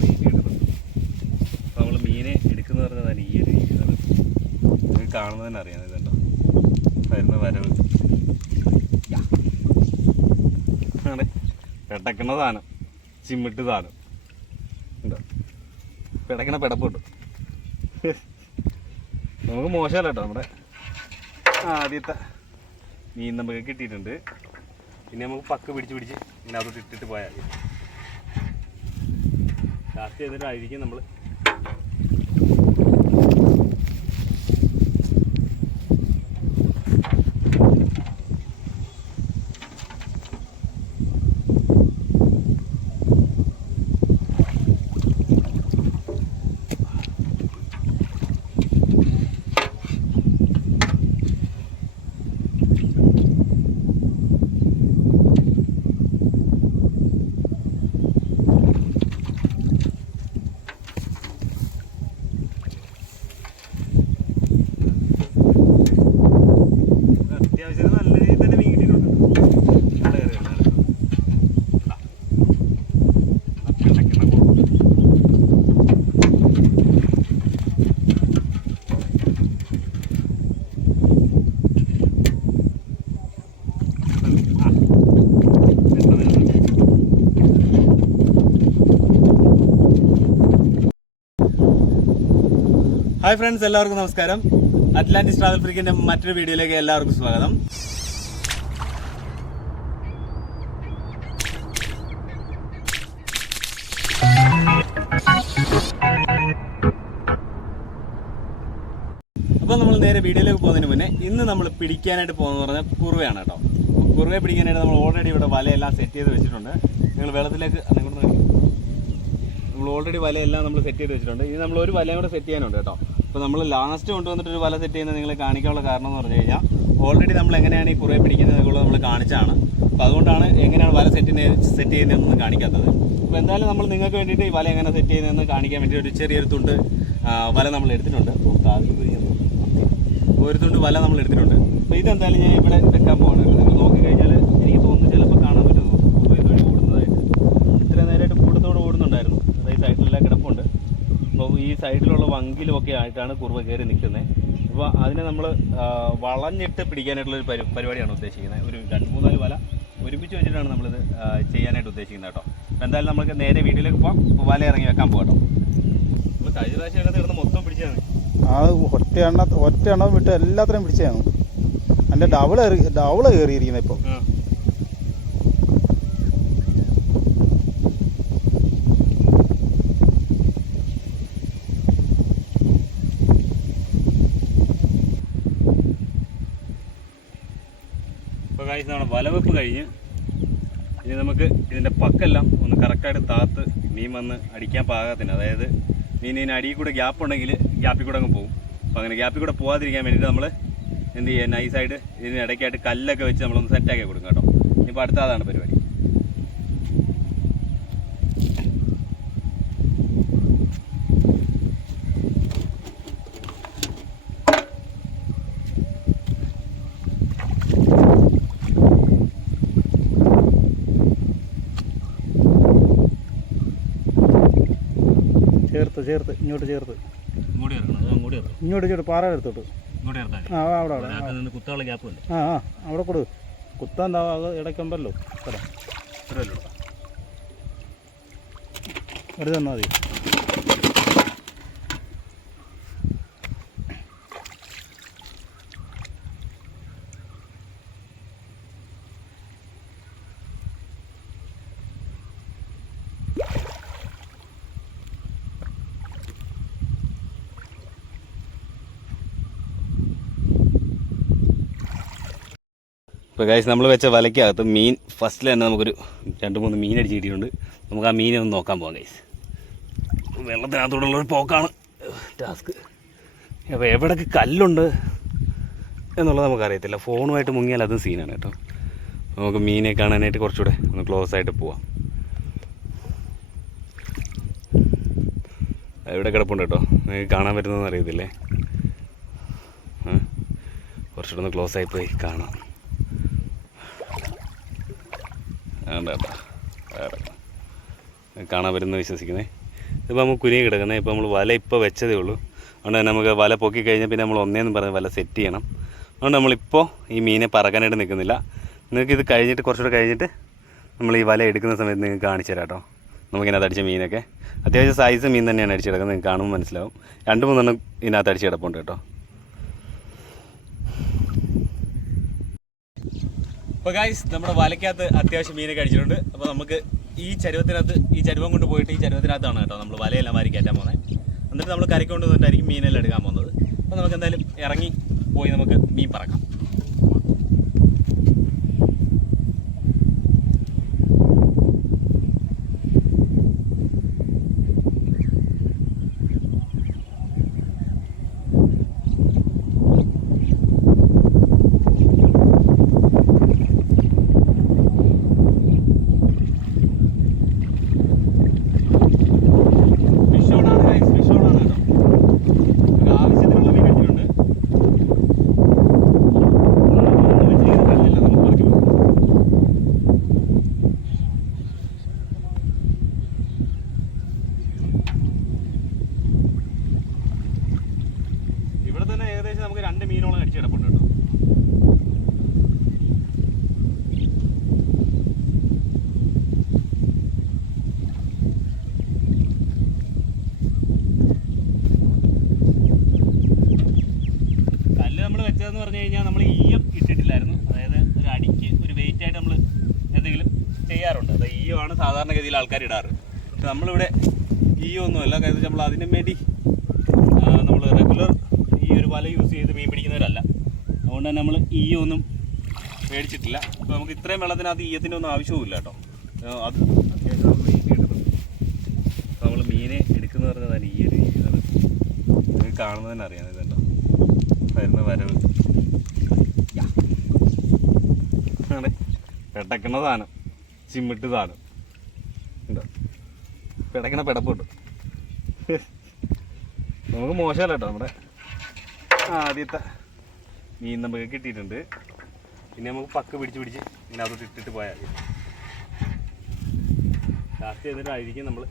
മീൻ കിട്ടുന്നത് അപ്പോൾ നമ്മൾ മീനെ എടുക്കുന്ന പറഞ്ഞതാണ് ഈ ഒരു നിങ്ങൾക്ക് കാണുന്നത് അറിയാം ഇതുണ്ടോ വരുന്ന വരവ്. ആണ്. പെടക്കണ സാധനം. ചിമ്മിട്ട് സാധനം. ഉണ്ടോ? പിടക്കണ കിട്ടും നമുക്ക് മോശമല്ല കേട്ടോ നമ്മുടെ ആദ്യത്തെ മീൻ നമുക്ക് കിട്ടിയിട്ടുണ്ട്. പിന്നെ നമുക്ക് പക്ക് പിടിച്ച് പിടിച്ച് ഇതിനകത്തോട്ട് ഇട്ടിട്ട് പോയാൽ ലാസ്റ്റ് ചെയ്തിട്ടായിരിക്കും നമ്മൾ അത്യാവശ്യം നല്ല രീതിയിൽ തന്നെ മീൻ കിട്ടിയിട്ടുണ്ട് നല്ല കറി നല്ല കറി. ഇതാ. ആ പിടക്കണ കുറുമ്പ്. ആ. എണ്ണ വേണം. ഹായ് ഫ്രണ്ട്സ് എല്ലാവർക്കും നമസ്കാരം. അറ്റ്ലാന്റിസ് ട്രാവൽ ഫ്രീക്കിന്റെ മറ്റൊരു വീഡിയോയിലേക്ക് എല്ലാവർക്കും സ്വാഗതം. അപ്പോൾ നമ്മൾ നേരെ വീഡിയോയിലേക്ക് പോകുന്നതിന് മുന്നേ ഇന്ന് നമ്മൾ പിടിക്കാനായിട്ട് പോകുന്നത് പറഞ്ഞാൽ കുറുവയാണ് കേട്ടോ. കുറുവയെ പിടിക്കാനായിട്ട് നമ്മൾ ഓൾറെഡി ഇവിടെ വലയെല്ലാം സെറ്റ് ചെയ്ത് വെച്ചിട്ടുണ്ട്. നിങ്ങൾ വെള്ളത്തിലേക്ക് അങ്ങോട്ട് നമ്മൾ ഓൾറെഡി വലയെല്ലാം നമ്മൾ സെറ്റ് ചെയ്ത് വെച്ചിട്ടുണ്ട്. ഇനി നമ്മൾ ഒരു വലയും കൂടെ സെറ്റ് ചെയ്യാനുണ്ട് കേട്ടോ. അപ്പോൾ നമ്മൾ ലാസ്റ്റ് കൊണ്ടുവന്നിട്ട് ഒരു വല സെറ്റ് ചെയ്യുന്നത് നിങ്ങൾ കാണിക്കാനുള്ള കാരണം എന്ന് പറഞ്ഞു കഴിഞ്ഞാൽ ഓൾറെഡി നമ്മൾ എങ്ങനെയാണ് ഈ കുറേ പിടിക്കുന്നത് എന്നുള്ളത് നമ്മൾ കാണിച്ചാണ് അപ്പോൾ അതുകൊണ്ടാണ് എങ്ങനെയാണ് വല സെറ്റിനെ സെറ്റ് ചെയ്യുന്നതെന്ന് കാണിക്കാത്തത്. അപ്പോൾ എന്തായാലും നമ്മൾ നിങ്ങൾക്ക് വേണ്ടിയിട്ട് ഈ വല എങ്ങനെ സെറ്റ് ചെയ്യുന്നതെന്ന് കാണിക്കാൻ വേണ്ടി ഒരു ചെറിയൊരു തുണ്ട് വല നമ്മൾ എടുത്തിട്ടുണ്ട്. ഒരു തുണ്ട് വല നമ്മൾ എടുത്തിട്ടുണ്ട്. അപ്പോൾ ഇതെന്തായാലും ഞാൻ ഇവിടെ വെക്കാൻ പോകുന്നത് നിങ്ങൾ നോക്കി കഴിഞ്ഞാൽ എനിക്ക് തോന്നുന്നു ചിലപ്പോൾ കാണാൻ പറ്റുന്നു ഇതുവഴി ഓടുന്നതായിട്ട് ഇത്ര നേരമായിട്ട് കൂട്ടത്തോടെ ഓടുന്നുണ്ടായിരുന്നു അതായത് സൈഡിലെല്ലാം കിടപ്പുണ്ട് അപ്പോൾ ഈ സൈഡിലുള്ള വങ്കിലുമൊക്കെ ആയിട്ടാണ് കുറുവ കയറി നിൽക്കുന്നത്. അപ്പോൾ അതിനെ നമ്മൾ വളഞ്ഞിട്ട് പിടിക്കാനായിട്ടുള്ള ഒരു പരി പരിപാടിയാണ് ഉദ്ദേശിക്കുന്നത്. ഒരു രണ്ട് മൂന്നാൽ വല ഒരുമിച്ച് വെച്ചിട്ടാണ് നമ്മളിത് ചെയ്യാനായിട്ട് ഉദ്ദേശിക്കുന്നത് കേട്ടോ. അപ്പോൾ എന്തായാലും നമുക്ക് നേരെ വീട്ടിലേക്ക് പോകാം വല ഇറങ്ങി വെക്കാൻ പോകാം കേട്ടോ. നമ്മൾ കഴിഞ്ഞ പ്രാവശ്യം തീർന്ന് മൊത്തം പിടിച്ചതാണ്. ആ ഒറ്റ എണ്ണ ഒറ്റ എണ്ണം വിട്ട് എല്ലാത്തിനും പിടിച്ചതാണ്. എന്റെ ഡബിൾ ഡബിൾ കയറിയിരിക്കുന്നത് ഇപ്പോൾ നമ്മുടെ വലവെപ്പ് കഴിഞ്ഞ്. ഇനി നമുക്ക് ഇതിന്റെ പക്കെല്ലാം ഒന്ന് കറക്റ്റായിട്ട് താത്ത് മീൻ വന്ന് അടിക്കാൻ പാകത്തിന്. അതായത് മീൻ ഇതിന് അടിയിൽ കൂടെ ഗ്യാപ്പ് ഉണ്ടെങ്കിൽ ഗ്യാപ്പിൽ കൂടെ അങ്ങ് പോകും അപ്പോൾ അങ്ങനെ ഗ്യാപ്പിൽ കൂടെ പോകാതിരിക്കാൻ വേണ്ടിയിട്ട് നമ്മൾ എന്ത് ചെയ്യുക നൈസായിട്ട് ഇതിന് ഇടയ്ക്കായിട്ട് കല്ലൊക്കെ വെച്ച് നമ്മളൊന്ന് സെറ്റാക്കി കൊടുക്കും കേട്ടോ. ഇപ്പോൾ അടുത്ത അതാണ് പരിപാടി. ചേർത്ത് ചേർത്ത് ഇങ്ങോട്ട് ചേർത്ത്. ഇങ്ങോട്ട് ഇറങ്ങണം അങ്ങോട്ട് ഇറങ്ങണം ഇങ്ങോട്ട് ചേർത്ത് ഇങ്ങോട്ട് ആ അവിടെ അവിടെ കുത്താനുള്ള ഗ്യാപ്പ് ഉണ്ട്. ആ ആ അവിടെ കൊടു കുത്താൻ ഇടയ്ക്കുണ്ടല്ലോ. ഇവിടെ ഇത്രയല്ലോ ഒരു തന്നാൽ മതി. ഇപ്പോൾ കാശ് നമ്മൾ വെച്ച വലയ്ക്കകത്ത് മീൻ ഫസ്റ്റിൽ തന്നെ നമുക്കൊരു രണ്ട് മൂന്ന് മീൻ അടിച്ച് കിട്ടിയിട്ടുണ്ട്. നമുക്ക് ആ മീനെ ഒന്ന് നോക്കാൻ പോകാം കൈസ് വെള്ളത്തിനകത്തോടുള്ള ഒരു പോക്കാണ്. ടാസ്ക് അപ്പോൾ എവിടൊക്കെ കല്ലുണ്ട് എന്നുള്ളത് നമുക്കറിയത്തില്ല. ഫോണുമായിട്ട് മുങ്ങിയാൽ അതും സീനാണ് കേട്ടോ. നമുക്ക് മീനെ കാണാനായിട്ട് കുറച്ചുകൂടെ ഒന്ന് ക്ലോസ് ആയിട്ട് പോവാം. എവിടെ കിടപ്പുണ്ട് കേട്ടോ. നിങ്ങൾക്ക് കാണാൻ പറ്റുന്നതെന്ന് അറിയത്തില്ലേ? കുറച്ചുകൂടെ ഒന്ന് ക്ലോസ് ആയി പോയി കാണാം. വേണ്ട വേണ്ട വേറെ കാണാൻ വരുന്ന വിശ്വസിക്കുന്നേ. ഇപ്പോൾ നമുക്ക് കുരുങ്ങി കിടക്കുന്നത് ഇപ്പോൾ നമ്മൾ വല ഇപ്പോൾ വെച്ചതേ ഉള്ളൂ. അതുകൊണ്ട് തന്നെ നമുക്ക് വല പൊക്കി കഴിഞ്ഞാൽ പിന്നെ നമ്മൾ ഒന്നേന്ന് പറഞ്ഞ് വല സെറ്റ് ചെയ്യണം. അതുകൊണ്ട് നമ്മളിപ്പോൾ ഈ മീനെ പറക്കാനായിട്ട് നിൽക്കുന്നില്ല. നിങ്ങൾക്ക് ഇത് കഴിഞ്ഞിട്ട് കുറച്ചുകൂടെ കഴിഞ്ഞിട്ട് നമ്മൾ ഈ വല എടുക്കുന്ന സമയത്ത് നിങ്ങൾക്ക് കാണിച്ചു തരാം കേട്ടോ. നമുക്കിതിനകത്ത് അടിച്ച മീനൊക്കെ. അത്യാവശ്യം സൈസ് മീൻ തന്നെയാണ് അടിച്ചെടുക്കുന്നത് നിങ്ങൾക്ക് കാണുമ്പോൾ മനസ്സിലാവും. രണ്ട് മൂന്നെണ്ണം ഇതിനകത്ത് അടിച്ച് കിടപ്പുണ്ട് കേട്ടോ. അപ്പോൾ ഗായ്സ് നമ്മുടെ വലയ്ക്കകത്ത് അത്യാവശ്യം മീനൊക്കെ അടിച്ചിട്ടുണ്ട്. അപ്പോൾ നമുക്ക് ഈ ചരുവത്തിനകത്ത് ഈ ചരുവം കൊണ്ട് പോയിട്ട് ഈ ചരുവത്തിനകത്താണ് കേട്ടോ നമ്മൾ വലയെല്ലാം വാരി കയറ്റാൻ പോകുന്നത് എന്നിട്ട് നമ്മൾ കരക്കൊണ്ട് കൊണ്ട് വന്നിട്ടായിരിക്കും മീനെല്ലാം എടുക്കാൻ പോകുന്നത്. അപ്പോൾ നമുക്ക് എന്തായാലും ഇറങ്ങി പോയി നമുക്ക് മീൻ പറക്കാം ഫിഷ് ഓണാണ് ഗൈസ് ഫിഷ് ഓണാണ് കേട്ടോ നമുക്ക് ആവശ്യത്തിനുള്ള മീൻ അടിച്ചിട്ടുണ്ട് നമ്മൾ ചെയ്ത കല്ലെല്ലാം നമുക്ക് പറക്കി വെക്കാം. ഇവിടെ തന്നെ ഏകദേശം നമുക്ക് രണ്ട് മീനോളം അടിച്ച് കിടപ്പുണ്ട് കേട്ടോ കല്ല് നമ്മൾ വെച്ചതെന്ന് പറഞ്ഞു കഴിഞ്ഞാൽ നമ്മൾ ഈയം ഇട്ടിട്ടില്ലായിരുന്നു അതായത് ഒരു അടിക്ക് ഒരു വെയിറ്റ് ആയിട്ട് നമ്മൾ എന്തെങ്കിലും ചെയ്യാറുണ്ട് അത് ഈയമാണ് സാധാരണഗതിയിൽ ആൾക്കാർ ഇടാറ്. പക്ഷെ നമ്മളിവിടെ ഈ ഒന്നുമല്ല കാരണം നമ്മൾ അതിനു വേണ്ടി നമ്മൾ റെഗുലർ ഈ ഒരു വല യൂസ് ചെയ്ത് മീൻ പിടിക്കുന്നവരല്ല. അതുകൊണ്ട് തന്നെ നമ്മൾ ഈ ഒന്നും മേടിച്ചിട്ടില്ല. അപ്പോൾ നമുക്ക് ഇത്രയും വെള്ളത്തിനകത്ത് ഈയത്തിന്റെ ഒന്നും ആവശ്യവുമില്ല കേട്ടോ. അത് അത്യാവശ്യം മീൻ നമ്മൾ മീനെ എടുക്കുന്ന പറഞ്ഞതാണ് ഈ ഒരു രീതി. നിങ്ങൾക്ക് കാണുന്നത് തന്നെ അറിയാം ഇതുണ്ടോ? വരുന്ന വരവ്. സാധനം ചിമ്മിട്ട് സാധനം പിടക്കണ പിടപ്പുണ്ട്. നമുക്ക് മോശമല്ല കേട്ടോ നമ്മുടെ ആദ്യത്തെ മീൻ നമുക്ക് കിട്ടിയിട്ടുണ്ട്. പിന്നെ നമുക്ക് പക്ക് പിടിച്ച് പിടിച്ച് ഇതിനകത്തോട്ട് ഇട്ടിട്ട് പോയാൽ ലാസ്റ്റ് ചെയ്തിട്ടായിരിക്കും നമ്മൾ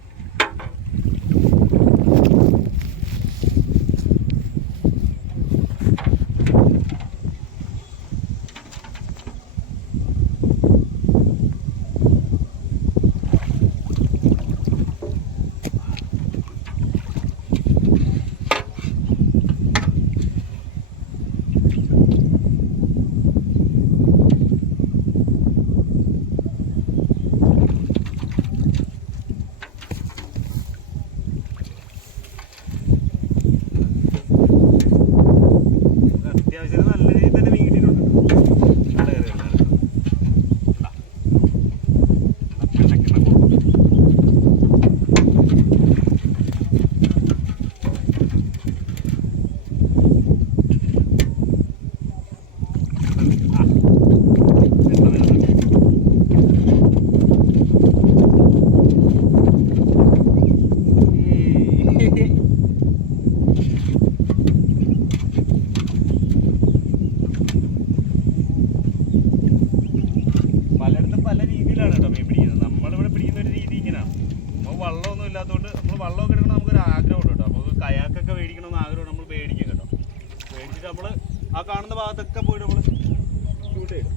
చూసేయడం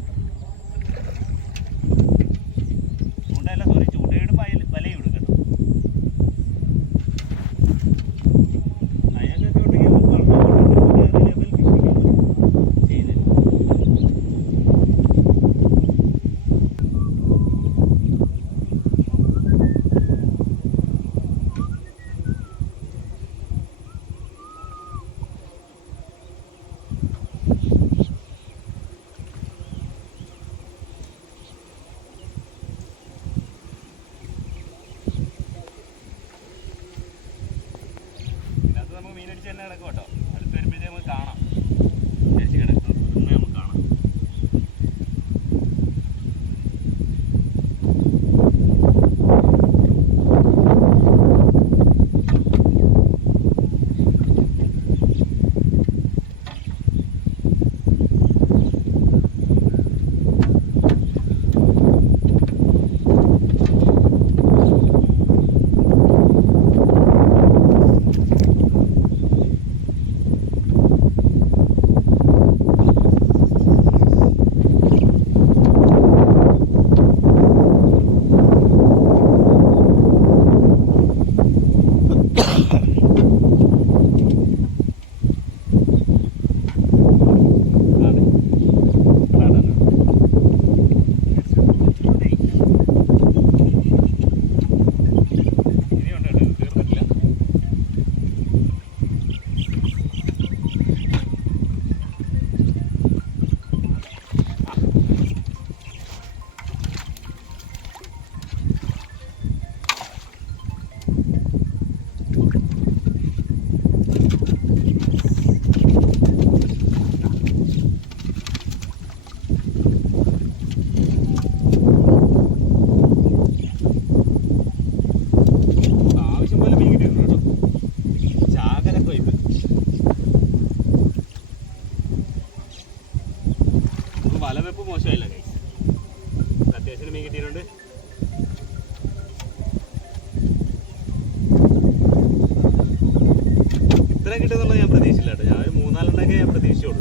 ഇത്ര കിട്ടുമെന്നുള്ളത് ഞാൻ പ്രതീക്ഷിച്ചില്ല കേട്ടോ. ഞാൻ ഒരു മൂന്നാലെണ്ണൊക്കെ ഞാൻ പ്രതീക്ഷിച്ചോളൂ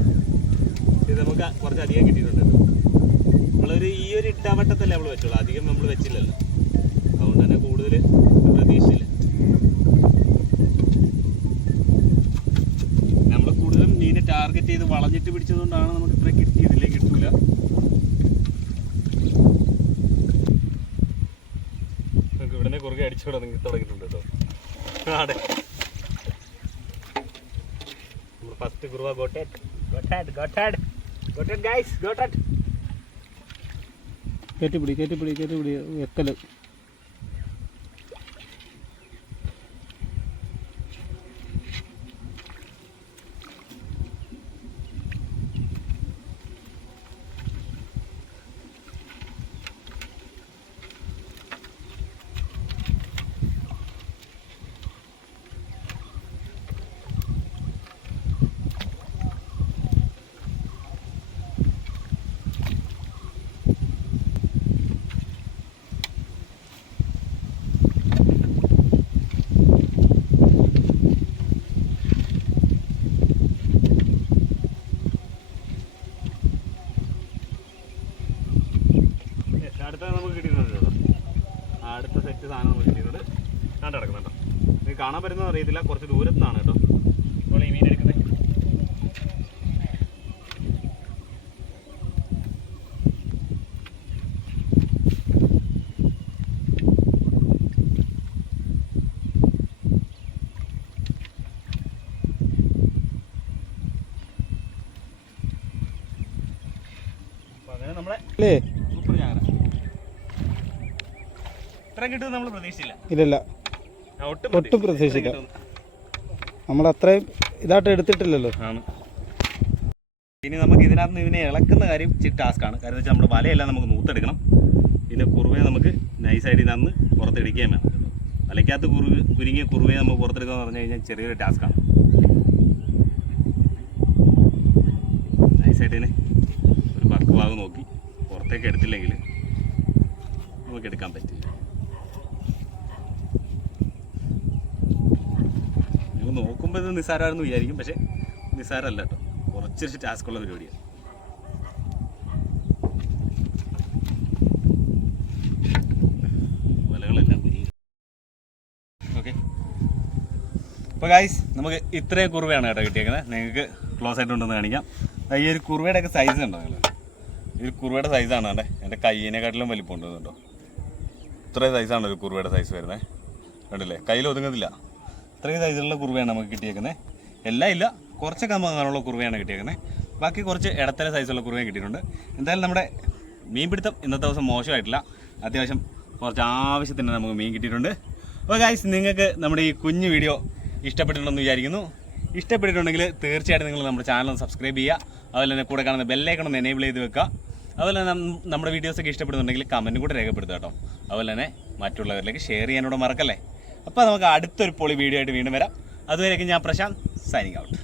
ഇത് നമുക്ക് കുറച്ചധികം കിട്ടിയിട്ടുണ്ട് കേട്ടോ. നമ്മളൊരു ഈ ഒരു ഇട്ടാവട്ടത്തല്ലേ നമ്മൾ വെച്ചോളൂ. അധികം നമ്മൾ വെച്ചില്ലല്ലോ. അതുകൊണ്ട് തന്നെ കൂടുതൽ പ്രതീക്ഷിച്ചില്ല. നമ്മൾ കൂടുതലും മീനെ ടാർഗറ്റ് ചെയ്ത് വളഞ്ഞിട്ട് പിടിച്ചതുകൊണ്ടാണ് നമുക്ക് ഇത്ര കിട്ടിയതില്ലേ കിട്ടൂല. നമുക്ക് ഇവിടെ കുറുകെ അടിച്ചു തുടങ്ങി തുടങ്ങിയിട്ടുണ്ട് കേട്ടോ. ഫസ്റ്റ് കുറുവ ഗോട്ടേഡ് ഗോട്ടാഡ് ഗോട്ടാഡ് ഗോട്ടേഡ് ഗൈസ് ഗോട്ടാഡ് കയറ്റിപ്പിടി കയറ്റിപ്പിടി കയറ്റിപ്പിടി വെക്കൽ അടുത്ത നമുക്ക് കിട്ടിയിട്ടുണ്ട് കേട്ടോ. അടുത്ത സെറ്റ് സാധനം നമുക്ക് കിട്ടിയിട്ടുണ്ട്. കണ്ടു കിടക്കുന്നുണ്ടോ ഇത് കാണാൻ പറ്റുന്നത് അറിയത്തില്ല. കുറച്ച് ദൂരത്തുനിന്നാണ് കേട്ടോ. ഇപ്പോൾ ഈ മീൻ എടുക്കുന്നത്. നമ്മളെ ഇത്ര നമ്മൾ പ്രതീക്ഷിച്ചില്ല. ഇല്ലല്ല. ഒട്ടും പ്രതീക്ഷിക്കാം പ്രതീക്ഷിച്ചില്ല. നമ്മൾ അത്രയും ഇതായിട്ട് എടുത്തിട്ടില്ലല്ലോ. ആണ്. ഇനി നമുക്ക് ഇതിനകത്ത് നിന്ന് ഇതിനെ ഇളക്കുന്ന കാര്യം ടാസ്ക്കാണ് കാരണം വെച്ചാൽ നമ്മുടെ വലയെല്ലാം നമുക്ക് നൂത്തെടുക്കണം. പിന്നെ കുറുവേ നമുക്ക് നൈസായിട്ട് നിന്ന് പുറത്തെടുക്കുകയും വേണം. വലയ്ക്കകത്ത് കുറുവ് കുരുങ്ങിയ കുറുവേ നമുക്ക് പുറത്തെടുക്കുക എന്ന് പറഞ്ഞു കഴിഞ്ഞാൽ ചെറിയൊരു ടാസ്ക്കാണ് നൈസായിട്ട് ഇതിനെ ഒരു വർക്ക് ഭാഗം നോക്കി പുറത്തേക്ക് എടുത്തില്ലെങ്കിൽ നമുക്ക് എടുക്കാൻ പറ്റില്ല നിങ്ങൾ നോക്കുമ്പോൾ ഇത് നിസ്സാരമാണെന്ന് വിചാരിക്കും പക്ഷേ നിസ്സാരമല്ല കേട്ടോ. കുറച്ചൊരു ടാസ്ക് ഉള്ള പരിപാടിയാണ് അപ്പോൾ ഗായ്സ് നമുക്ക് ഇത്രയും കുറുവയാണ് കേട്ടോ കിട്ടിയേക്കുന്നത്. നിങ്ങൾക്ക് ക്ലോസ് ആയിട്ട് ഉണ്ടെന്ന് കാണിക്കാം ഈ ഒരു കുറുവയുടെ ഒക്കെ സൈസ് ഉണ്ടോ നിങ്ങൾ ഈ ഒരു കുറുവയുടെ സൈസാണ് കണ്ടേ? എന്റെ കയ്യിനെക്കാട്ടിലും വലിപ്പം ഉണ്ടോ ഇത്രയും സൈസാണ് ഒരു കുറുവയുടെ സൈസ് വരുന്നത് കണ്ടില്ലേ? കയ്യിൽ ഒതുങ്ങുന്നില്ല. ഇത്രയും സൈസിലുള്ള കുറുവയാണ് നമുക്ക് കിട്ടിയേക്കുന്നത് എല്ലാം ഇല്ല. കുറച്ചൊക്കെ അങ്ങനെയുള്ള കുറുവയാണ് കിട്ടിയേക്കുന്നത് ബാക്കി കുറച്ച് ഇടത്തര സൈസുള്ള കുറുവയും കിട്ടിയിട്ടുണ്ട്. എന്തായാലും നമ്മുടെ മീൻപിടുത്തം ഇന്നത്തെ ദിവസം മോശമായിട്ടില്ല. അത്യാവശ്യം കുറച്ച് ആവശ്യത്തിന് നമുക്ക് മീൻ കിട്ടിയിട്ടുണ്ട്. അപ്പോൾ ഗായ്സ് നിങ്ങൾക്ക് നമ്മുടെ ഈ കുഞ്ഞു വീഡിയോ ഇഷ്ടപ്പെട്ടിട്ടുണ്ടെന്ന് വിചാരിക്കുന്നു. ഇഷ്ടപ്പെട്ടിട്ടുണ്ടെങ്കിൽ തീർച്ചയായിട്ടും നിങ്ങൾ നമ്മുടെ ചാനൽ സബ്സ്ക്രൈബ് ചെയ്യുക. അതുപോലെ തന്നെ കൂടെ കാണുന്ന ബെല്ലൈക്കൺ ഒന്ന് എനേബിൾ ചെയ്ത് വെക്കുക. അതുപോലെ തന്നെ നമ്മുടെ വീഡിയോസൊക്കെ ഇഷ്ടപ്പെടുന്നുണ്ടെങ്കിൽ കമന്റും കൂടെ രേഖപ്പെടുത്തുക കേട്ടോ. അതുപോലെ തന്നെ മറ്റുള്ളവരിലേക്ക് ഷെയർ ചെയ്യാനോട് മറക്കല്ലേ? അപ്പോൾ നമുക്ക് അടുത്തൊരു പൊളി വീഡിയോ ആയിട്ട് വീണ്ടും വരാം. അതുവരെയൊക്കെ ഞാൻ പ്രശാന്ത് സൈനിങ് ഔട്ട്